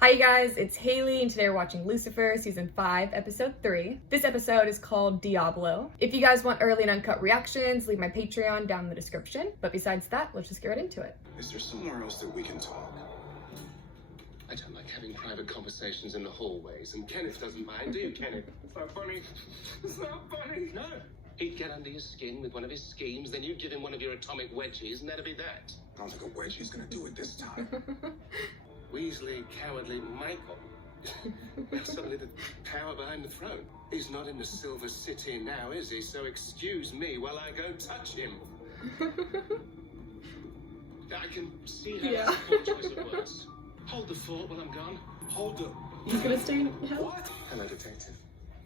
Hi you guys, it's Haley and today we're watching Lucifer season 5 episode 3. This episode is called Diablo. If you guys want early and uncut reactions, leave my Patreon down in the description. But besides that, let's just get right into it. Is there somewhere else that we can talk? I don't like having private conversations in the hallways, and Kenneth doesn't mind, do you, Kenneth? It's not funny. It's not funny. No. He'd get under your skin with one of his schemes, then you'd give him one of your atomic wedgies, and that'd be that. I don't think a wedgie's gonna do it this time. Weasley, cowardly Michael. Now suddenly the power behind the throne. He's not in the Silver City now, is he? So excuse me while I go touch him. I can see how that's a poor choice of words. Hold the fort while I'm gone. Hold up. He's gonna stay in hell? What? Hello, detective.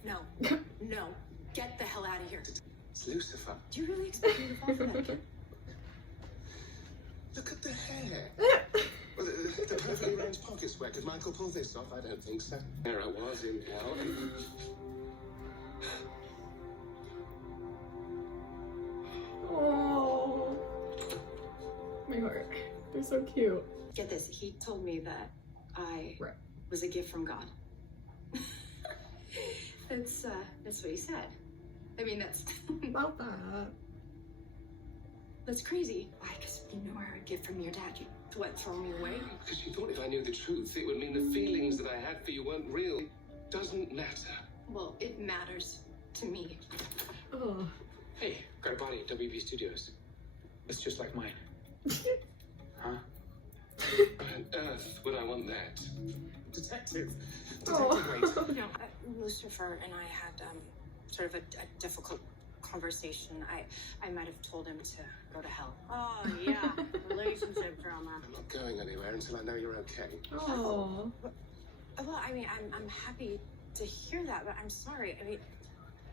No. No. Get the hell out of here. It's Lucifer. Do you really expect me to fall for that kid? Look at the hair. Well, the perfectly round pocket square. Could Michael pull this off? I don't think so. There I was in hell. Oh, my heart. They're so cute. Get this. He told me that I Right. was a gift from God. That's what he said. I mean, Love that. that's crazy. Why? Because you know I were a gift from your dad. You what? Throw me away? Because you thought if I knew the truth, it would mean the feelings that I had for you weren't real. It doesn't matter. Well, it matters to me. Oh. Hey, got a body at WB Studios. It's just like mine. Huh? Why on earth would I want that? Detective! Oh. Detective, wait. You know, Lucifer and I had sort of a difficult conversation. I might have told him to go to hell. Oh yeah, relationship drama. I'm not going anywhere until I know you're okay. Oh. Well, I mean, I'm happy to hear that, but I'm sorry. I mean,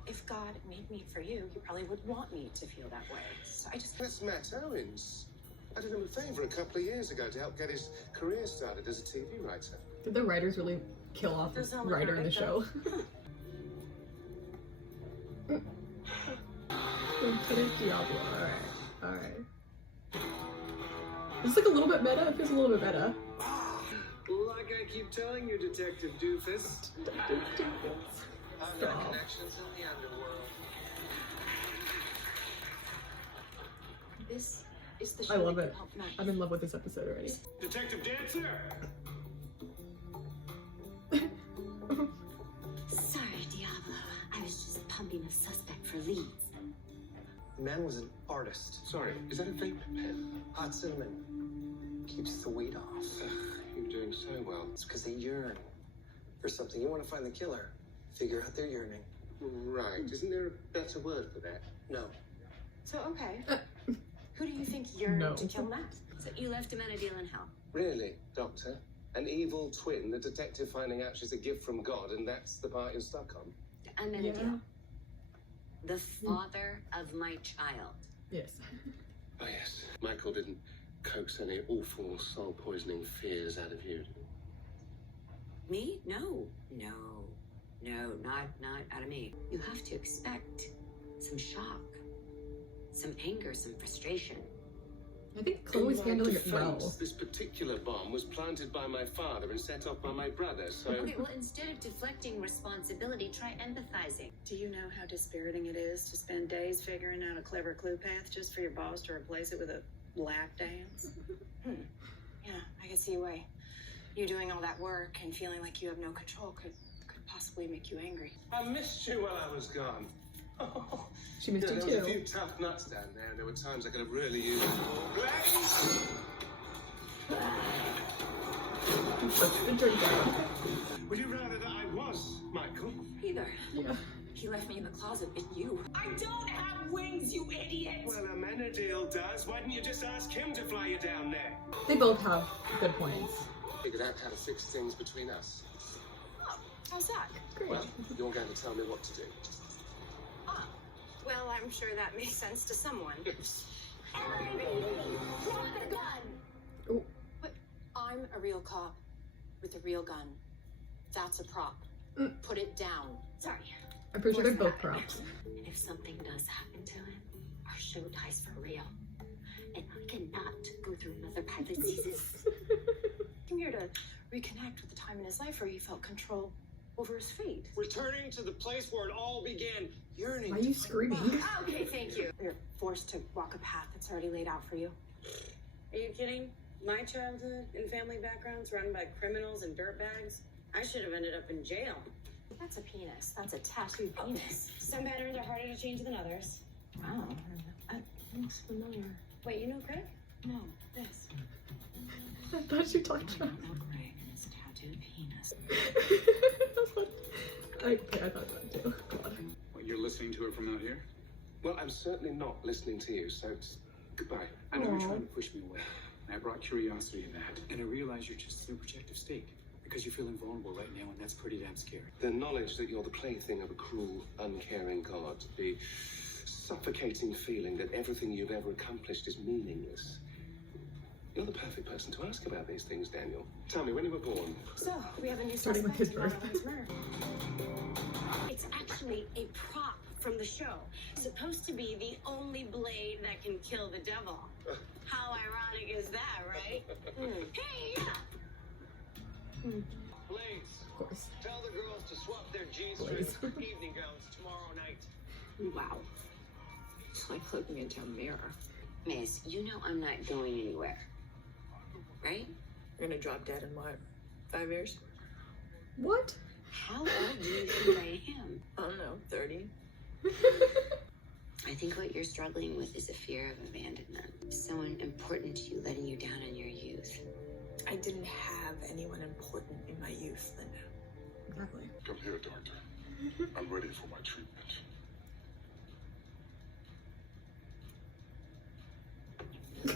if God made me for you, he probably would want me to feel that way. So I just... That's Matt Owens. I did him a favor a couple of years ago to help get his career started as a TV writer. Did the writers really kill off the Doesn't look writer in the perfect, show? Diablo. Alright. It's like a little bit meta. It feels a little bit meta. Like I keep telling you, Detective Doofus. I've got connections in the underworld. This is the show I love that it. can help Matt. I'm in love with this episode already. Detective Dancer! Sorry, Diablo. I was just pumping a suspect for leads. Man was an artist. Sorry, is that a vape pen? Hot cinnamon keeps the weight off. You're doing so well. It's because they yearn for something. You want to find the killer, figure out their yearning. Right. Isn't there a better word for that? No. So, okay. Who do you think yearned No. to kill Matt? So you left him in a deal in hell. Really, Doctor? An evil twin, the detective finding out she's a gift from God, and that's the part you're stuck on? I'm in Yeah. a deal. The father of my child. Yes. Oh, yes. Michael didn't coax any awful soul-poisoning fears out of you. Me? No. No, not out of me. You have to expect some shock, some anger, some frustration. I think Chloe's In my handling it defense, well. this particular bomb was planted by my father and set off by my brother, so... Okay, well, instead of deflecting responsibility, try empathizing. Do you know how dispiriting it is to spend days figuring out a clever clue path just for your boss to replace it with a lap dance? Yeah, I can see why you doing all that work and feeling like you have no control could possibly make you angry. I missed you while I was gone. Oh. She missed you There was a too. few tough nuts down there, and there were times I could have really used... Puts the drink down. Would you rather that I was, Michael? Either. Yeah. He left me in the closet, but you. I don't have wings, you idiot! Well, Amenadiel does. Why didn't you just ask him to fly you down there? They both have good points. Figured out how to fix things between us. Oh, how's that? Great. Well, you're going to tell me what to do. Ah, well, I'm sure that makes sense to someone. Drop the gun! Ooh. But I'm a real cop with a real gun. That's a prop. Put it down. Sorry. I'm pretty sure they're What's both that? props. And if something does happen to him, our show dies for real. And I cannot go through another pilot season. I'm here to reconnect with the time in his life where he felt control over his fate. Returning to the place where it all began, yearning. Why are you screaming? Okay, thank you. You're forced to walk a path that's already laid out for you. Are you kidding? My childhood and family background's run by criminals and dirtbags. I should have ended up in jail. That's a penis. That's a tattooed penis. Some patterns are harder to change than others. Wow, that looks familiar. Wait, you know Craig? No, this. I thought you talked about. Craig and his tattooed penis. I thought that too. God. What, you're listening to her from out here? Well, I'm certainly not listening to you, so goodbye. I know Aw. you're trying to push me away. And I brought curiosity in that. And I realize you're just in a protective state. Because you're feeling vulnerable right now, and that's pretty damn scary. The knowledge that you're the plaything of a cruel, uncaring God, the suffocating feeling that everything you've ever accomplished is meaningless. You're the perfect person to ask about these things, Daniel. Tell me, when you were born. So, we have a new Starting with suspect his in birth. Madeline's murder. It's actually a prop from the show. Supposed to be the only blade that can kill the devil. How ironic is that, right? Hey, yeah! Blades, Of course. tell the girls to swap their Blades. G-strings for evening gowns tomorrow night. Wow. It's like looking into a mirror. Miss, you know I'm not going anywhere. Right? You're gonna drop dead in what? 5 years? What? How old do you think I am? I don't know, 30? I think what you're struggling with is a fear of abandonment. Someone important to you letting you down in your youth. I didn't have anyone important in my youth, Linda. Exactly. Come here, doctor. I'm ready for my treatment. Yeah,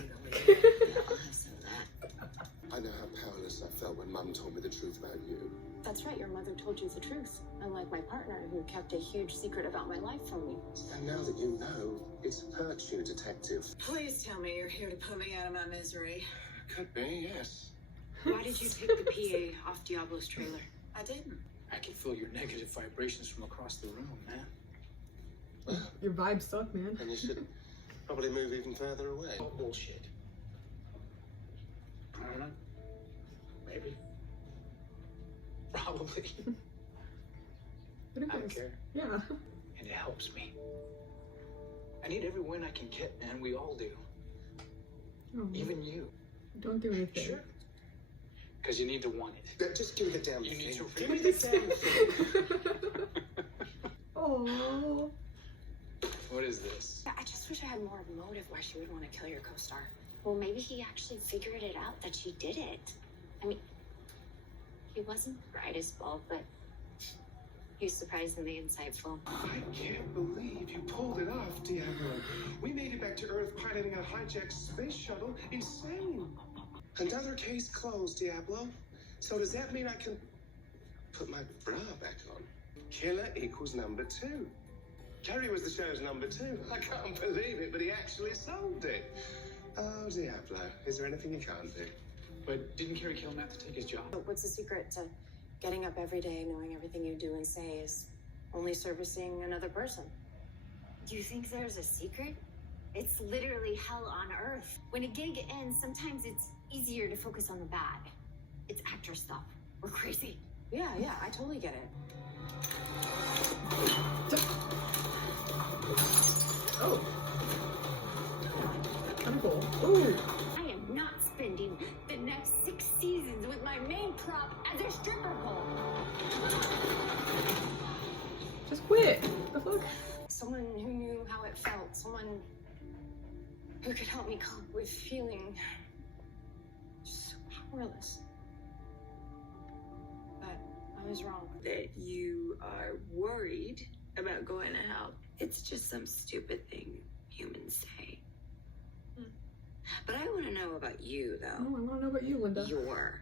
I'll have some of that. I know how powerless I felt when Mum told me the truth about you. That's right, your mother told you the truth. Unlike my partner, who kept a huge secret about my life from me. And now that you know, it's hurt you, Detective. Please tell me you're here to put me out of my misery. Could be, yes. Why did you take the PA off Diablo's trailer? I didn't. I can feel your negative vibrations from across the room, man. Your vibes suck, man. And you should probably move even further away. Oh, bullshit. I don't know. Maybe. Probably. But I don't care. Yeah. And it helps me. I need every win I can get, man. We all do. Oh, Even you. don't do anything. Sure. Because you need to want it. Just give me the damn You need thing. to Give really me the damn thing. Oh. What is this? I just wish I had more of a motive why she would want to kill your co-star. Well, maybe he actually figured it out that she did it. I mean, he wasn't the brightest bulb, but he was surprisingly insightful. I can't believe you pulled it off, Diablo. We made it back to Earth piloting a hijacked space shuttle. Insane. Another case closed, Diablo. So does that mean I can put my bra back on? Killer equals number 2. Kerry was the show's number 2. I can't believe it, but he actually solved it. Oh, Diablo, is there anything you can't do? But didn't Carrie kill Matt to take his job? But what's the secret to getting up every day knowing everything you do and say is only servicing another person? Do you think there's a secret? It's literally hell on earth. When a gig ends, sometimes it's easier to focus on the bad. It's actor stuff. We're crazy. Yeah, I totally get it. Oh. I'm cool. Ooh. I am not spending the next 6 seasons with my main prop as a stripper pole. Just quit. The fuck? Someone who knew how it felt. Someone who could help me cope with feeling just so powerless. But I was wrong. That you are worried about going to hell. It's just some stupid thing humans say. But I want to know about you, Oh, though. I want to know about you, Linda. Your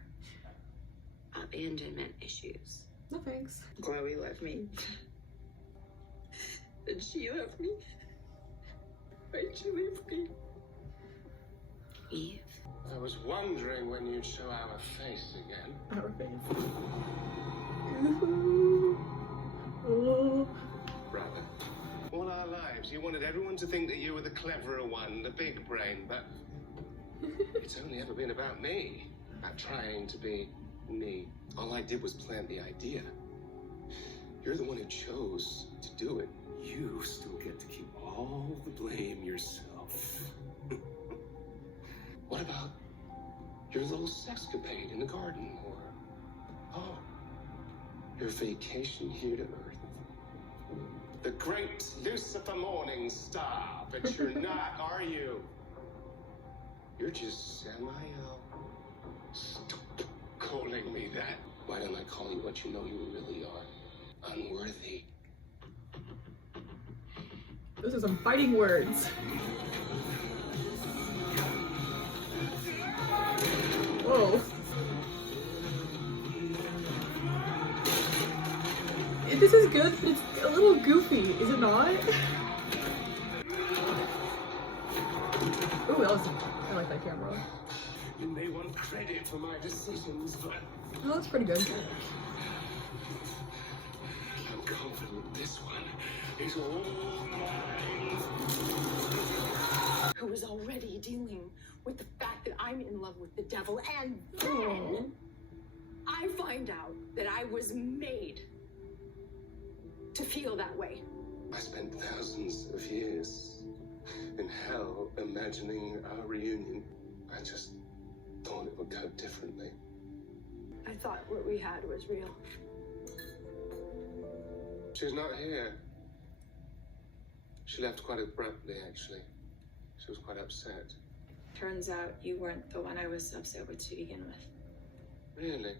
abandonment issues. No thanks. Chloe left me. And she left me. Why'd you leave me? Eve. I was wondering when you'd show our face again. Our face. Oh. Brother. All our lives, you wanted everyone to think that you were the cleverer one, the big brain, but it's only ever been about me. About trying to be me. All I did was plant the idea. You're the one who chose to do it. You still get to keep all the blame yourself. What about your little sexcapade in the garden? Or, oh, your vacation here to Earth? The great Lucifer morning star, but you're not, are you? You're just Samael. Stop calling me that. Why don't I call you what you know you really are? Unworthy. Those are some fighting words. Whoa. This is good. It's a little goofy, is it not? Ooh, I like that camera. You may want credit for my decisions, but Oh, that's pretty good. I'm confident this one is all mine. Who is already dealing with the fact that I'm in love with the devil, and then I find out that I was made to feel that way. I spent thousands of years in hell imagining our reunion. I just thought it would go differently. I thought what we had was real. She's not here. She left quite abruptly, actually. She was quite upset. Turns out you weren't the one I was upset with to begin with. Really?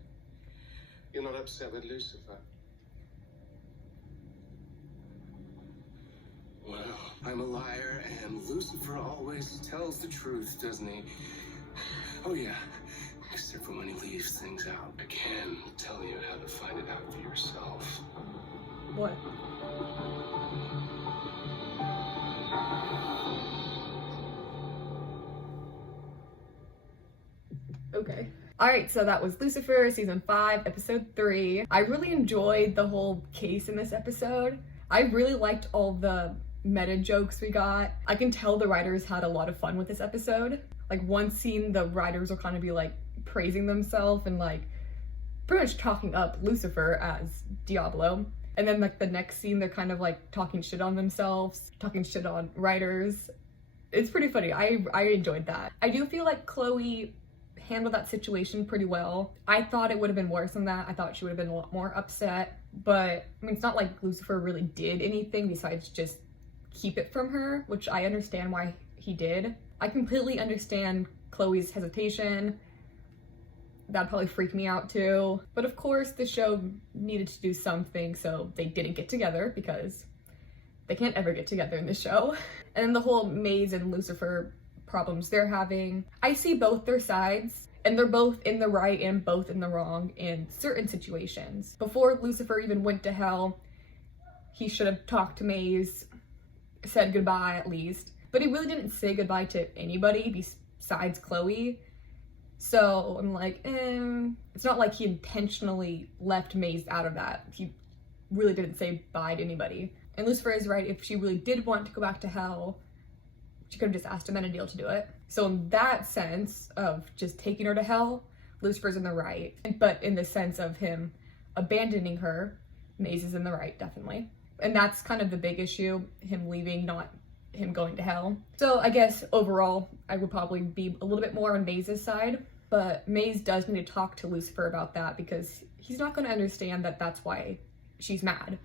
You're not upset with Lucifer? Well, I'm a liar, and Lucifer always tells the truth, doesn't he? Oh, yeah. Except for when he leaves things out. I can tell you how to find it out for yourself. What? Okay. Alright, so that was Lucifer, season 5, episode 3. I really enjoyed the whole case in this episode. I really liked all the meta jokes we got. I can tell the writers had a lot of fun with this episode. Like, one scene, the writers will kind of be like praising themselves and like pretty much talking up Lucifer as Diablo. And then like the next scene, they're kind of like talking shit on themselves, talking shit on writers. It's pretty funny. I enjoyed that. I do feel like Chloe handled that situation pretty well. I thought it would have been worse than that. I thought she would have been a lot more upset. But I mean, it's not like Lucifer really did anything besides just keep it from her, which I understand why he did. I completely understand Chloe's hesitation. That'd probably freak me out too. But of course, the show needed to do something, so they didn't get together because they can't ever get together in this show. And then the whole Maze and Lucifer problems they're having. I see both their sides, and they're both in the right and both in the wrong in certain situations. Before Lucifer even went to hell, he should have talked to Maze, said goodbye at least. But he really didn't say goodbye to anybody besides Chloe. So I'm like, it's not like he intentionally left Maze out of that. He really didn't say bye to anybody. And Lucifer is right. If she really did want to go back to hell, she could have just asked Amenadiel to do it. So in that sense of just taking her to hell, Lucifer's in the right. But in the sense of him abandoning her, Maze is in the right, definitely. And that's kind of the big issue, him leaving, not him going to hell. So I guess overall, I would probably be a little bit more on Maze's side, but Maze does need to talk to Lucifer about that because he's not going to understand that that's why she's mad.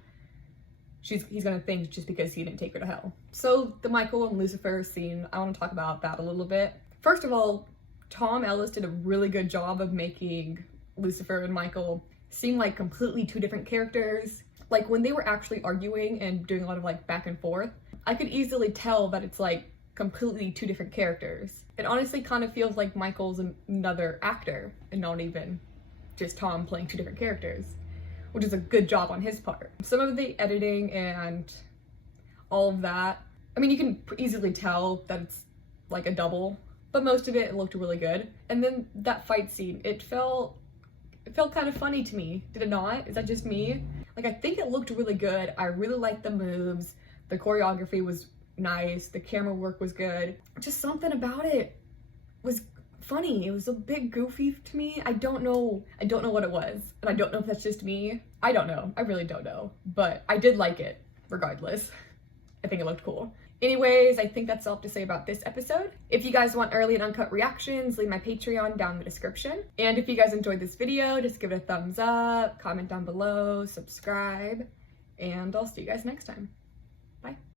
He's going to think just because he didn't take her to hell. So the Michael and Lucifer scene, I want to talk about that a little bit. First of all, Tom Ellis did a really good job of making Lucifer and Michael seem like completely two different characters. Like when they were actually arguing and doing a lot of like back and forth, I could easily tell that it's like completely two different characters. It honestly kind of feels like Michael's another actor and not even just Tom playing two different characters, which is a good job on his part. Some of the editing and all of that, I mean, you can easily tell that it's like a double, but most of it looked really good. And then that fight scene, it felt kind of funny to me. Did it not? Is that just me? Like, I think it looked really good. I really liked the moves. The choreography was nice. The camera work was good. Just something about it was funny. It was a bit goofy to me. I don't know what it was, and I don't know if that's just me. I don't know. I really don't know, but I did like it regardless. I think it looked cool. Anyways, I think that's all I have to say about this episode. If you guys want early and uncut reactions, leave my Patreon down in the description. And if you guys enjoyed this video, just give it a thumbs up, comment down below, subscribe, and I'll see you guys next time. Bye.